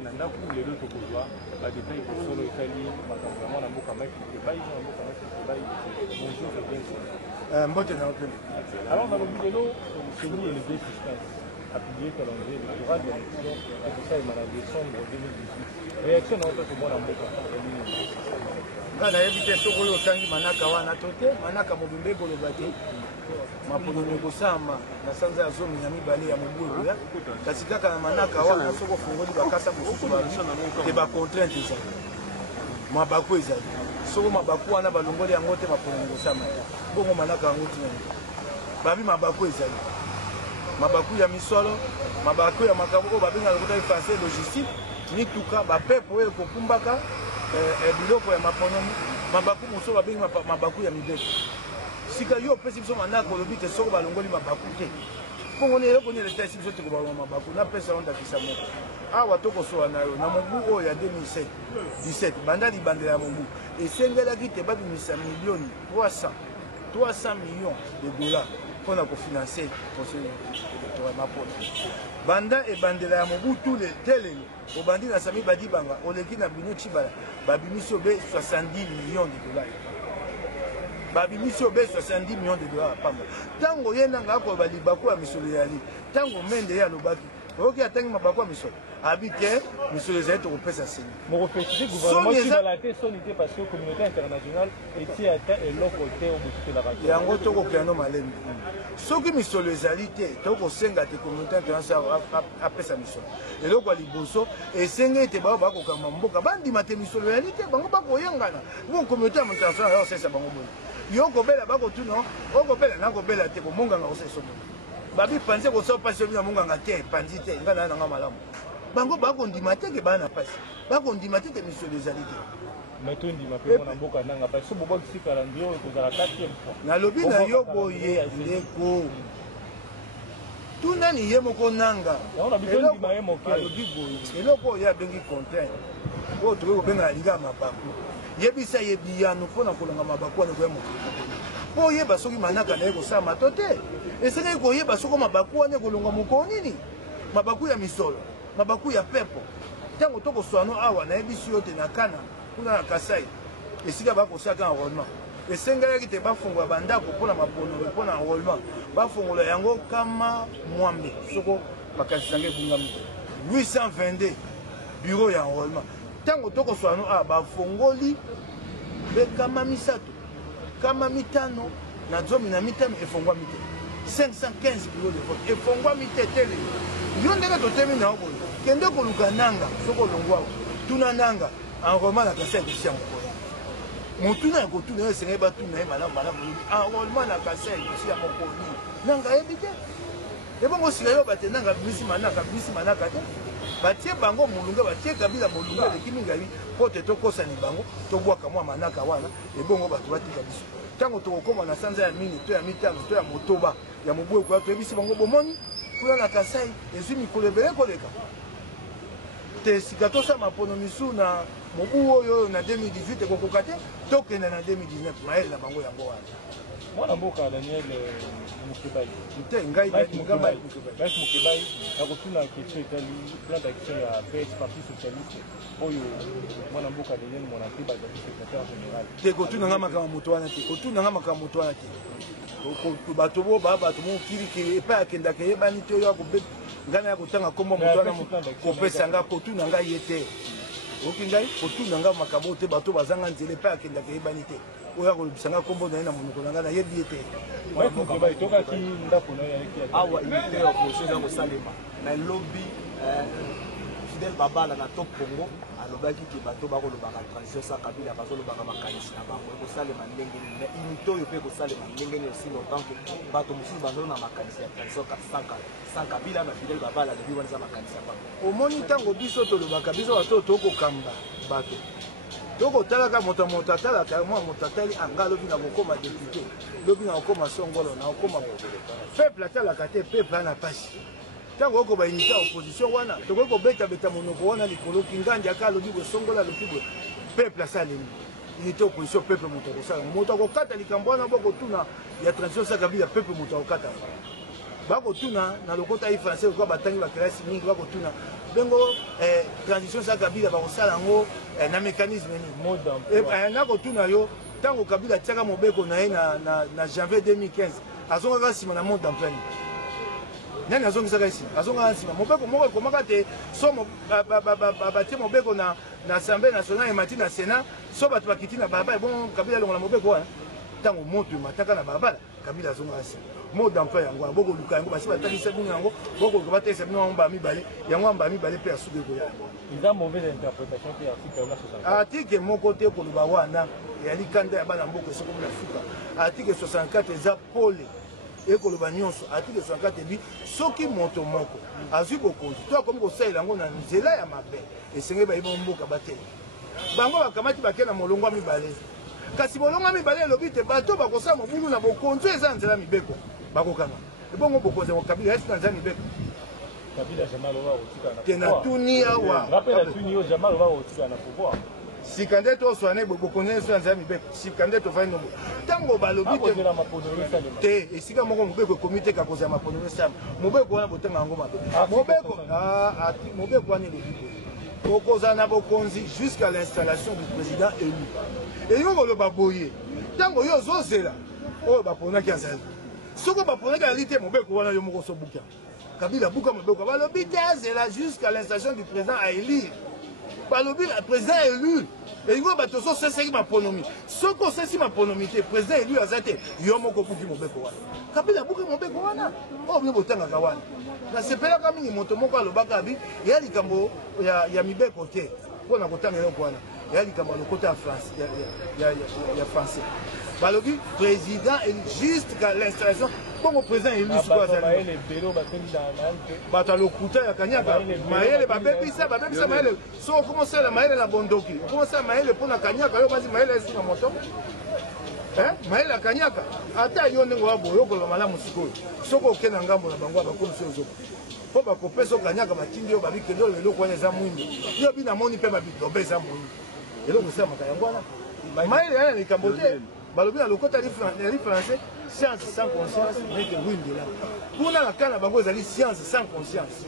nanda ku lelo to kozwa ba détail ko solo itali makambo na mboka maki ke bai na mboka maki ke bai bonjour c'est bien mbote na open alors dans le vidéo c'est ni le suspense a publié calendrier électoral de l'élection et tout ça est en décembre 2018 réaction na oto mona mboka ngana yebite soko yo tangi manaka wana tote manaka mobimbe koloba te maponone kosamba na sanza ya zomi na mibale ya mobuyo ya kasi kaka na manaka wana soko fongoli bakasa mosusu babi te bacontrainte ezali mabaku ezali soko mabaku wana balongoli yango te maponone kosamba te bongo manaka yango tina babi mabaku ezali mabaku ya misolo mabaku ya makambo oyo babengaka lokota français logistique mituka bapepo oyo ekokumbaka biloko ya maponone mabaku mosusu babengi mabaku ya mibeko sika yo pesi biso manaka olobi te soko balongoli mabaku te mpongo ni eloko nini leta esi biso te kobalonga mabaku napesa ondakisa moko awa tokosola na yo na mobu oyo ya 2017 banda libandela ya mobu esengelaki te babimisa milioni 300 millions de dollars mpona kofinanse conseil électoral mapona banda ebandela ya mobu tule teleli obandi na sami badibanga oleki na bino cibala babimisi obe 70 millions de dollars babimisi obe 70 millions de dollars pamba ntango ye nanga akoba libaku ya misolo yali ntango mende ye alobaki oyoki atangi mabaku ya misolo abi te misolo ezali tokopesa seni mokopesise gouvernement cibala te soni te parce que communauté internationale etie ata eloko te omosutelaka yango tokokendo malembe soki misolo ezali te tokosenga te communauté internationale apesa misolo eloko ya liboso esenge ete bao bakokamba mboka bandima te misolo yali te bango bakoyangana bo communauté internationale aosesa bango boye yo kobela bakotuna okobela nakobela te komonganga koseso babi panzi kosa pasi obi na monganga te panzi te nga na nanga malamu bango bakondima te ke bana pasi bakondima te ke misolo ezali te metondima mpe mona mboka nanga parce que bobakisika ndio ekozala 4e fois nalobi na yo boye ndeko tuna ni ye moko nanga alobi boye eloko oyo abengi contrainte oyo tokoki kobenga na liga ya mabaku yebisa yebi yano mpona kolonga mabaku wana koya mokili mpo oyeba soki manaka na ye kosala to te esengeli koyeba soko mabaku wana ekolonga mokolo nini mabaku ya misolo mabaku ya pepo ntango tokoswano awa nayebisi yo te na kana kuna na kasai esika bakosalaka enrôlement esengelaki te bafongola bandako mpona maponolo mpona enrôlement bafongola yango kama mwambe soko bakanisanga ebungami 822 bureau ya enrôlement ntango tokoswano awa bafongoli bekama misato kama mitano na zomi na mitano efongwami te 515 bureau de vote efongwami te tele yo ndenge totemi na oboyo kende koluka nanga soko olongwa tuna nanga enrôlement na kasai ekosi ya mokolo motuna ya kotuna yo esengeli batuna ye malamu lobi enrôlement na kasai ekosi ya mokolo nanga ayebi te ebongo sika yo bate nanga bimisi manaka te batie bango molunge batie kabila molunge eleki mingi abi mpo te tokosani bango tobwaka mwa manaka wana ebongo bato batika biso ntango tokokoma na sanza ya mini to ya mitano to ya motoba ya mobu ekoya toyebisi bango bomoni kuna na kasai ezwi mikolo ebele koleka te sika tosala mapono misu na mobu oyo na 2018 ekokoka te tokende na 2019 mayele na bango yango wana mwana mboka Daniel Mukebai te ngai Mukebai nakotuna question etali plan d'action ya PS Parti Socialiste oyo mwana mboka Daniel Monate bazali secrétaire général te kotunanga makambo moto wana te kotunanga makambo moto wana te bato bo bato mokili epai akendaka yebani te oyo akobeta ngai na kotanga kombo moto wana kopesa nga kotuna ngai ye te oki ngai kotuna nga makambo te bato bazanga nzela epai akendaka yebani te oyo akolobisa nga kombo na ye na monoko na ngai nayebi ye te awa unité ya opposition eza kosalema na lobi Fidel Babala na top Congo alobaki ke bato bakolobaka transition sa Kabila bazolobaka makanisi na bango ekosalema ndenge nini na unité oyo mpe ekosalema ndenge nini aussi longtemps ke bato mosusu bazolo na makanisi ya transition sans Kabila na Fidel Babala alobi wana eza makanisi ya bango omoni ntango biso tolobaka biso bato tokokamba bato tokotalaka moto atalaka mwa moto atali anga alobi na kokoma député lobi na kokoma songolo na kokoma peuple atalaka te peuple ana pasi ntango okoba unité ya opposition wana tokoki kobetabeta monoko wana likolo kingangi aka alobi bosongola alobi boye peuple asalemi unité opposition peuple moto akosala moto akokata likambo wana bokotuna ya transition sa Kabila peuple moto akokata bakotuna na lokota ye français okoka batangi bakelasi mingi bakotuna bengo transition sa Kabila bakosala yango na mécanisme nini nakotuna yo ntango Kabila atiaka mobeko na ye na janvier 2015 azongaka nsima na mode d'emploi nani azongisaka nsima azongaka nsima mobeko moko ekomaka te so batie mobeko na assemblée nationale emati na sénat so bato bakiti na balabala bon Kabila alongola mobeko wana ntango moto emataka na balabala Kabila azongaka nsima mode d'emploi yango wana bokoluka yango basi batalisa bino yango bokoluka batalisa bino yango bamibale yango wana bamibale mpe asuki ekoya article moko te koloba wana eyali kanda ya bana mboka esoko na suka article 64 eza pole ekoloba nyonso article 64 ebi soki moto moko azwi bokonzi to akomi kosalela yango na nzela ya mabe esengeli bayeba mboka batele bango bakamati bakei na molongo ya mibale kasi molongo ya mibale elobi te bato bakosala mobulu na bokonzi eza nzela mibeko bakokanga ebongo bokonzi ya Kabila esi na nzela mibeko te natuni awa sika nde toswane bokonzi eso ya nzela mibeko sika nde tofai nombo ntango balobi te esika moko mobeko ekomi te kakozala maponolo esama mobeko wana botanga yango mabe mobeko wana elobi boye okozala na bokonzi jusqu'à l'installation du président élu elingo koloba boye ntango yo ozozela oyo baponaki azali soko baponaki azali te mobeko wana yo moko sobuka Kabila buka mobeko balobi te azela jusqu'à l'installation du président à élire balobi le président élu elingo bato ososeseki maponomi soki osesi maponomi te président élu aza te yo moko buki mobeko wana Kabila buki mobeko wana oyo bino botangaka wana nasepelaka mingi moto moko alobaka abi eya likambo ya mibeko te mpona kotanga eloko wana eya likambo ya lokota ya français balobi président jusqu'à l'installation bongo président élu siko azali bato alokuta ya kanyaka mayele babebisa mayele so okomosala mayele na bondoki okomosala mayele mpona kanyaka yo bazi mayele esi na moto mayele akanyaka ata yo ndenge waboye okoloba malamu sikoyo soki oke na ngambo na bango abakomisi ozoka mpo bakopesa okanyaka batindi yo babikende oyo eloko wana eza mwindu yo binamoni mpe babidobe eza mwindu eloko esalamaka yango wana mayele yana likambo te balobi na lokota yali français science sans conscience meke windela kuna na kana bango ezali science sans conscience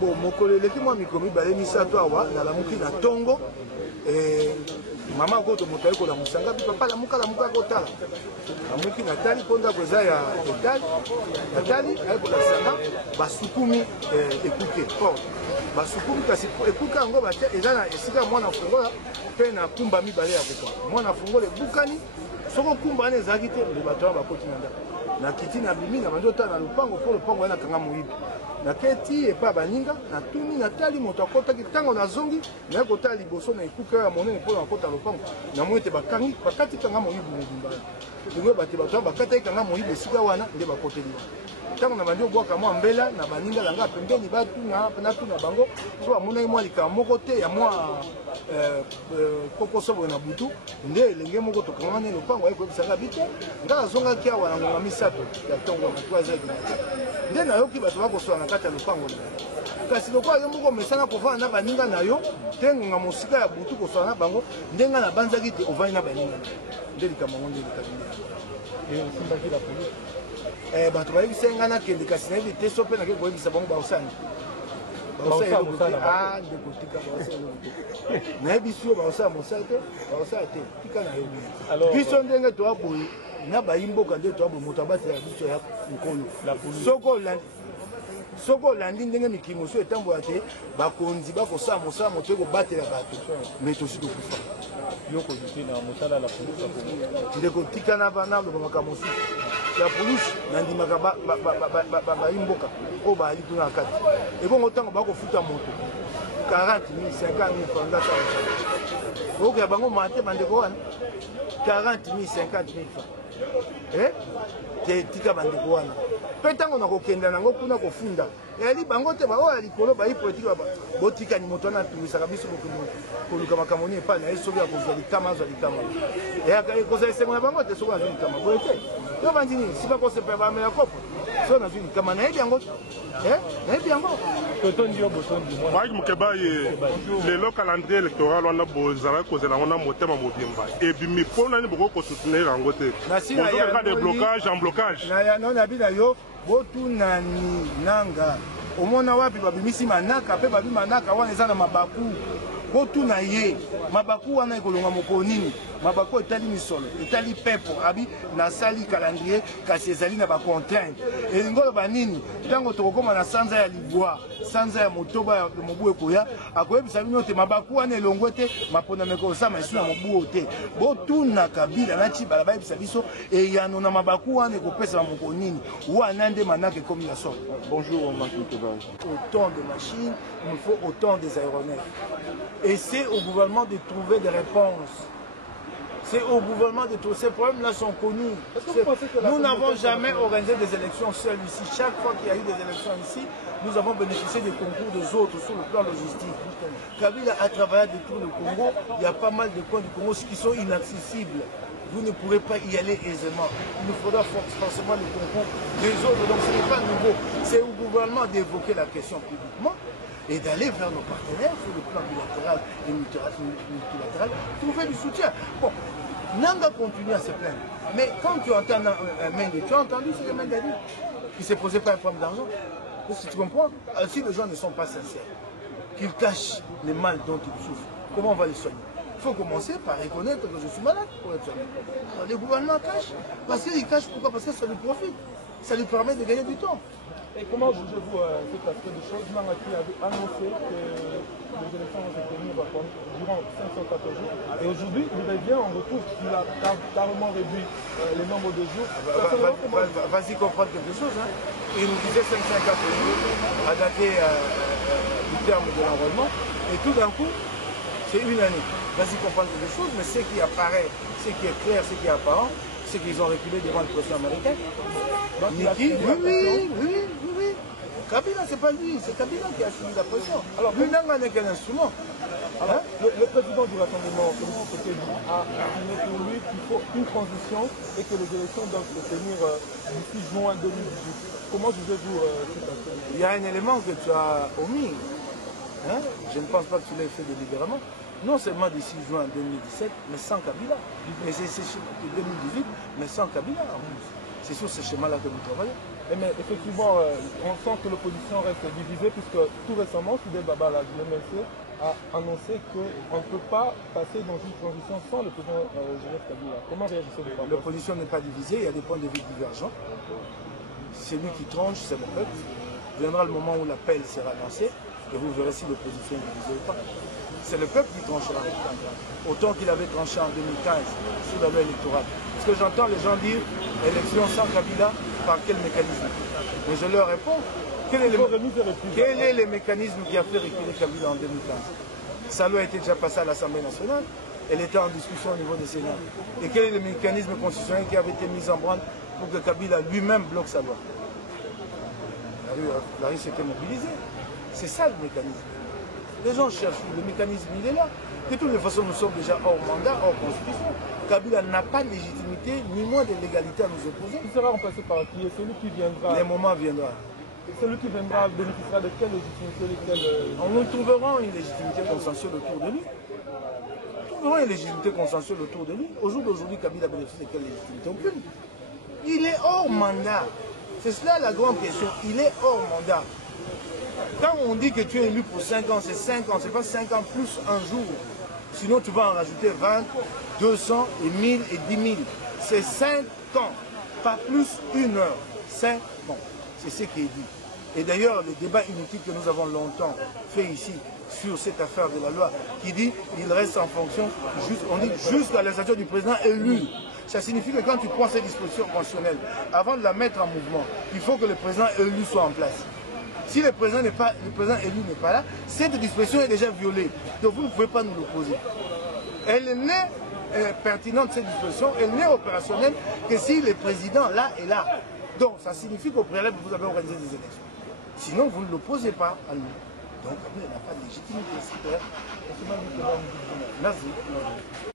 bon mokolo eleki mwa mikolo mibale misato awa nalamuki na ntongo mama koto moto ayekola mosanga bi papa lamuka kotala lamuki natali mpo ndako eza ya etali ayekola sanga basukumi ekuke basukumi kasi ekuke yango batia eza na esika mwana fungola mpe na kumba mibale ya koka mwana fungola ebukani soko kumba wana ezalaki te bato wana bakoti na ndako nakiti na bimi na bandi otala na lopango mpo lopango wana nakanga moyibi naketi epa baninga natuni natali moto akotaki ntango nazongi naye kotala liboso na ekuke ya monene mpona nakota lopango namoni ete bakati kanga moyibi mobimba lingo bate bato wana bakataki kanga moyibi esika wana nde bakoteli ntango na bandi obwaka mwa mbela na baninga langa pembeni natuna bango so bamonaki mwa likambo moko te ya mwa kokoso boye na butu nde elenge moko tokangani lopango ayekoyebisanga bi te nga nazongaki awa na ngonga misato ya ntongo na 3 nde nayoki bato bakosola na kati ya lopango kasi lokola yo moko omesana kovanda na baninga na yo te ngonga mosika ya butu kosola na bango nde nga nabanzaki te ovandi na baninga nde likambo yango nde likabili bato bayebisa nga nakende kasi nayebi te so mpe nake koyebisa bango baosani nayebi yo baosala mosala te baosala te tika na yo biso ndenge toa boye na bayimboka nde toa boye moto abatela biso ya nkolo soko olandi ndenge mikili mosusu etambola te bakonzi bakosala mosala moto ekobatela bato me tosi tokufa ndeko tika na lobamaka mosusu ya polisi nandimaka bayimboka oyo baali tuna na kati ebongo ntango bakofuta moto 40 000 50 000 franga sa okoya bango mate bandeko wana 40 000 50 000 francs te tika bandeko wana mpe ntango nakokenda nango kuna kofunda eyali bango te baoyo ya likolo bayipolitike botikani moto wana atungisaka biso koluka makambo nini epai na ye soki akozwa likama azwa likama ekozala esengo na bango te soki azwi likama boye te yo bandi nini si bakosepela bamela kopo soki nazwi likama nayebi yango nayebi yango Mike Mukebaye lelo calendrier électoral wana bozalaki kozela yango na motema mobimba ebimi mpo nani bokoki kosoutenir yango te bozokaka de blocage en blocage nabi na yo botunani nanga omona wapi babimisi manaka pe babi manaka wana eza na mabaku botuna ye mabaku wana ekolonga mokolo nini mabaku etali misolo etali pepo abi nasali calendrier kasi ezali na bacontrainte elingi oloba nini ntango tokokoma na sanza ya libwa sanza ya motoba ya mobu ekoya akoyebisa bino te mabaku wana elongwe te maponami ekosama esu na mobu te botuna Kabila na Tshibala bayebisa biso eyano na mabaku wana ekopesa mokolo nini wana nde manaka ekomi na solo. Bonjour Marc Mukeba. Autant de machines, il nous faut autant des aéronefs. Et c'est au gouvernement de trouver des réponses. C'est au gouvernement de trouver. Ces problèmes-là sont connus. Nous n'avons jamais organisé des élections seules ici. Chaque fois qu'il y a eu des élections ici, nous avons bénéficié des concours des autres sur le plan logistique. Kabila a travaillé de tout le Congo. Il y a pas mal de coins du Congo qui sont inaccessibles. Vous ne pourrez pas y aller aisément. Il nous faudra forcément le concours des autres. Donc ce n'est pas nouveau. C'est au gouvernement d'évoquer la question publiquement et d'aller vers nos partenaires sur le plan bilatéral et multilatéral, trouver du soutien. Bon, Nanga continue à se plaindre. Mais quand tu entends Mende, tu as entendu ce que Mende a dit? Il ne s'est posé pas un problème d'argent. Est-ce que tu comprends? Alors, si les gens ne sont pas sincères, qu'ils cachent les mal dont ils souffrent, comment on va les soigner? Il faut commencer par reconnaître que je suis malade pour être soigné. Le gouvernement cache. Parce qu'il cache, pourquoi? Parce que ça lui profite. Ça lui permet de gagner du temps. Et comment jugez-vous cet aspect des choses? Mangaki avait annoncé que les élections vont se tenir durant 514 jours. Et aujourd'hui, il revient, on retrouve qu'il a carrément réduit le nombre de jours. Vas-y comprendre quelque chose. Hein. Il nous disait 514 jours à dater du terme de l'enrôlement. Et tout d'un coup, c'est une année. Vas-y comprendre quelque chose, mais ce qui apparaît, ce qui est clair, ce qui est apparent, c'est qu'ils ont reculé devant le président américain. Oui. Kabila, c'est pas lui, c'est Kabila qui a suivi la pression. Alors, lui n'est qu'un instrument. Alors, le président du Rassemblement, a estimé pour lui qu'il faut une transition et que les élections doivent se tenir d'ici juin 2018. Comment jugez-vous cet aspect? Il y a un élément que tu as omis. Hein? Je ne pense pas que tu l'aies fait délibérément. Non seulement d'ici juin 2017, mais sans Kabila. Et c'est 2018, mais sans Kabila. C'est sur ce schéma-là que nous travaillons. Mais effectivement, on sent que l'opposition reste divisée puisque tout récemment, Fidel Babala, du MLC, a annoncé qu'on ne peut pas passer dans une transition sans le président Joseph Kabila. Comment réagissez-vous? L'opposition n'est pas divisée, il y a des points de vue divergents. C'est lui qui tranche, c'est le peuple. Viendra le moment où l'appel sera lancé et vous verrez si l'opposition est divisée ou pas. C'est le peuple qui tranchera. Autant qu'il avait tranché en 2015 sous la loi électorale. Parce que j'entends les gens dire élection sans Kabila, par quel mécanisme? Mais je leur réponds, quel est le mécanisme qui a fait reculer Kabila en 2015? Sa loi a été déjà passée à l'Assemblée nationale, elle était en discussion au niveau du Sénat. Et quel est le mécanisme constitutionnel qui avait été mis en branle pour que Kabila lui-même bloque sa loi? La rue s'était mobilisée. C'est ça le mécanisme. Les gens cherchent, le mécanisme il est là. De toutes les façons, nous sommes déjà hors mandat, hors constitution. Kabila n'a pas de légitimité, ni moins de légalité à nous opposer. Il sera remplacé par qui? Et celui qui viendra. Les moments viendront. Celui qui viendra bénéficiera de quelle légitimité? Nous trouverons une légitimité consensuelle autour de lui. Nous trouverons une légitimité consensuelle autour de lui. Au jour d'aujourd'hui, Kabila bénéficie de quelle légitimité? Aucune. Il est hors mandat. C'est cela la grande question. Il est hors mandat. Quand on dit que tu es élu pour 5 ans, c'est 5 ans, c'est pas 5 ans plus un jour. Sinon, tu vas en rajouter 20, 200 et 1000 et 10 000. C'est 5 ans, pas plus 1 heure. 5 ans. C'est ce qui est dit. Et d'ailleurs, le débat inutile que nous avons longtemps fait ici sur cette affaire de la loi, qui dit qu'il reste en fonction, on dit jusqu'à l'arrestation du président élu. Ça signifie que quand tu prends ces dispositions constitutionnelles, avant de la mettre en mouvement, il faut que le président élu soit en place. Si le président élu n'est pas là, cette disposition est déjà violée. Donc vous ne pouvez pas nous l'opposer. Elle n'est pertinente, cette disposition, elle n'est opérationnelle que si le président là est là. Donc ça signifie qu'au préalable, vous avez organisé des élections. Sinon, vous ne l'opposez pas à nous. Donc, il n'a pas de légitimité. Merci.